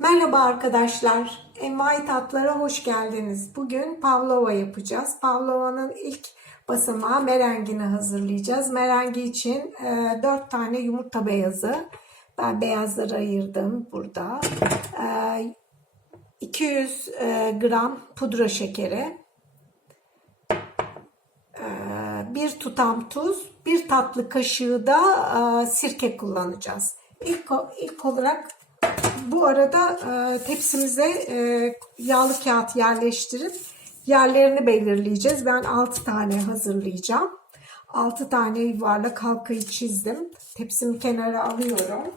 Merhaba arkadaşlar. Envai tatlara hoş geldiniz. Bugün pavlova yapacağız. Pavlova'nın ilk basamağı merengini hazırlayacağız. Merengi için e, 4 tane yumurta beyazı. Ben beyazları ayırdım burada. E, 200 e, gram pudra şekeri. E, bir tutam tuz, bir tatlı kaşığı da e, sirke kullanacağız. İlk, ilk olarak bu arada e, tepsimize e, yağlı kağıt yerleştirip yerlerini belirleyeceğiz. Ben 6 tane hazırlayacağım. 6 tane yuvarlak halkayı çizdim. Tepsimi kenara alıyorum.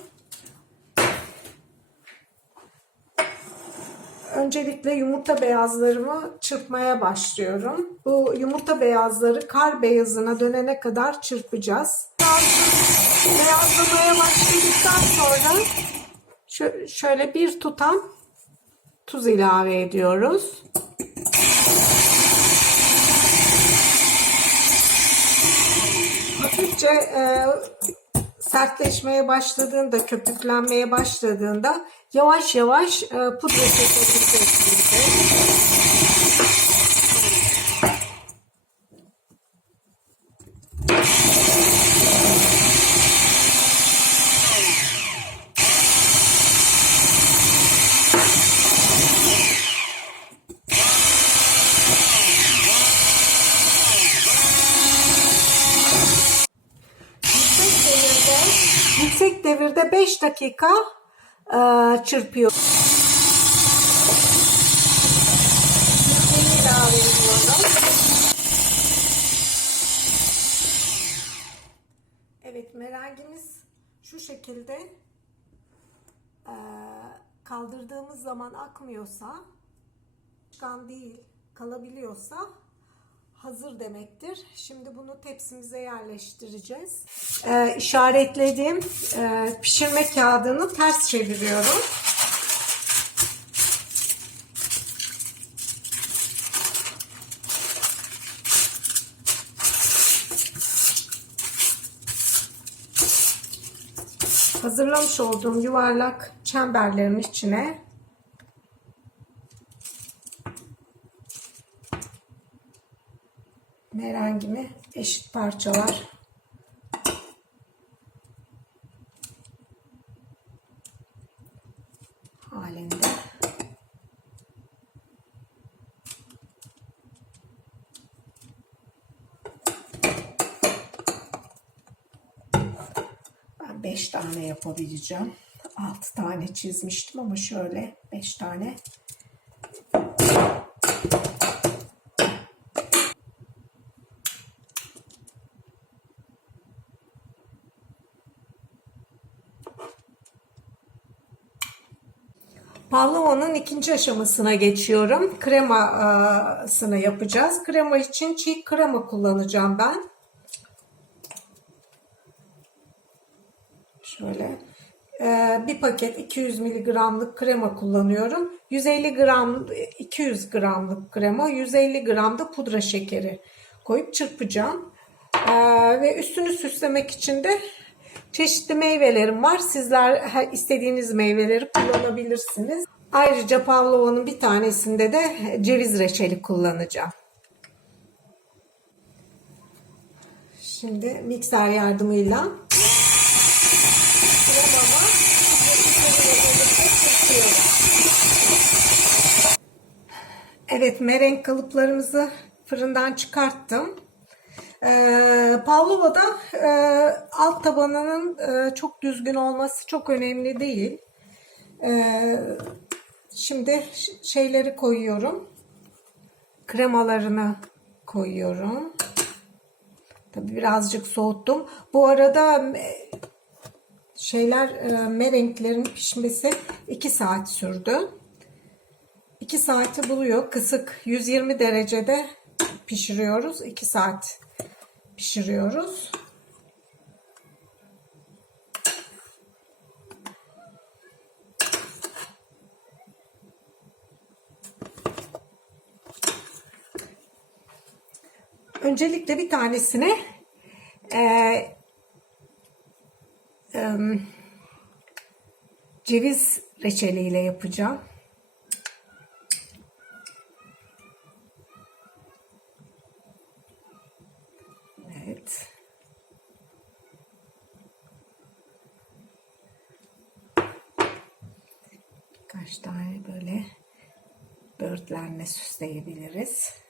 Öncelikle yumurta beyazlarımı çırpmaya başlıyorum. Bu yumurta beyazları kar beyazına dönene kadar çırpacağız. Beyazlamaya başladıktan sonra Şö- şöyle bir tutam tuz ilave ediyoruz. Hafifçe e, sertleşmeye başladığında, köpüklenmeye başladığında yavaş yavaş e, pudra şekerimizi devirde 5 dakika e, çırpıyor. Evet merengimiz şu şekilde e, kaldırdığımız zaman akmıyorsa çıkan değil kalabiliyorsa hazır demektir. Şimdi bunu tepsimize yerleştireceğiz. Ee, işaretlediğim e, pişirme kağıdını ters çeviriyorum. Hazırlamış olduğum yuvarlak çemberlerin içine merengimi eşit parçalar. Halinde. Ben 5 tane yapabileceğim. 6 tane çizmiştim ama şöyle 5 tane Pavlova'nın ikinci aşamasına geçiyorum. Kremasını yapacağız. Krema için çiğ krema kullanacağım ben. Şöyle e, bir paket 200 miligramlık krema kullanıyorum. 150 gram 200 gramlık krema, 150 gram da pudra şekeri koyup çırpacağım. E, ve üstünü süslemek için de çeşitli meyvelerim var. Sizler istediğiniz meyveleri kullanabilirsiniz. Ayrıca pavlova'nın bir tanesinde de ceviz reçeli kullanacağım. Şimdi mikser yardımıyla. Evet merenk kalıplarımızı fırından çıkarttım. Ee, Pavlova'da e, alt tabanının e, çok düzgün olması çok önemli değil. Ee, şimdi şeyleri koyuyorum. Kremalarını koyuyorum. Tabii birazcık soğuttum. Bu arada e, şeyler e, merenklerin pişmesi 2 saat sürdü. 2 saati buluyor. Kısık 120 derecede pişiriyoruz. 2 saat pişiriyoruz. Öncelikle bir tanesine e, e, ceviz reçeliyle yapacağım. Evet. Kaç tane böyle böğürtlenle süsleyebiliriz.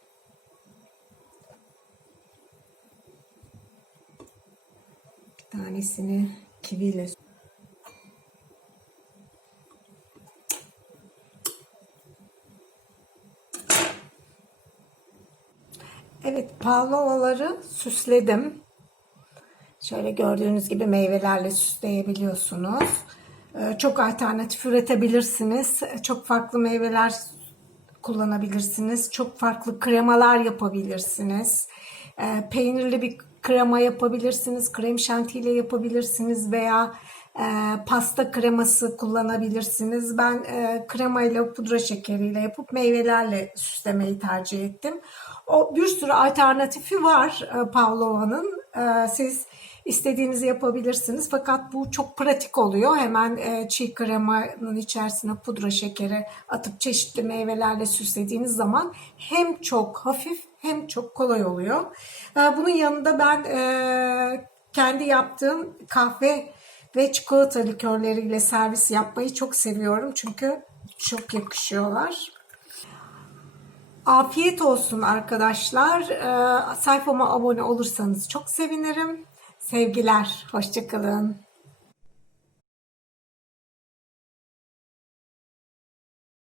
Tanesini kiviyle Evet, pavlovaları süsledim. Şöyle gördüğünüz gibi meyvelerle süsleyebiliyorsunuz. Ee, Çok alternatif üretebilirsiniz. Çok farklı meyveler kullanabilirsiniz. Çok farklı kremalar yapabilirsiniz. Ee, Peynirli bir krema yapabilirsiniz. Krem şantiyle yapabilirsiniz veya e, pasta kreması kullanabilirsiniz. Ben e, kremayla pudra şekeriyle yapıp meyvelerle süslemeyi tercih ettim. O bir sürü alternatifi var e, Pavlova'nın. E, siz istediğinizi yapabilirsiniz. Fakat bu çok pratik oluyor. Hemen e, çiğ kremanın içerisine pudra şekeri atıp çeşitli meyvelerle süslediğiniz zaman hem çok hafif hem çok kolay oluyor. E, bunun yanında ben e, kendi yaptığım kahve ve çikolata likörleriyle servis yapmayı çok seviyorum. Çünkü çok yakışıyorlar. Afiyet olsun arkadaşlar. Ee, sayfama abone olursanız çok sevinirim. Sevgiler. Hoşçakalın.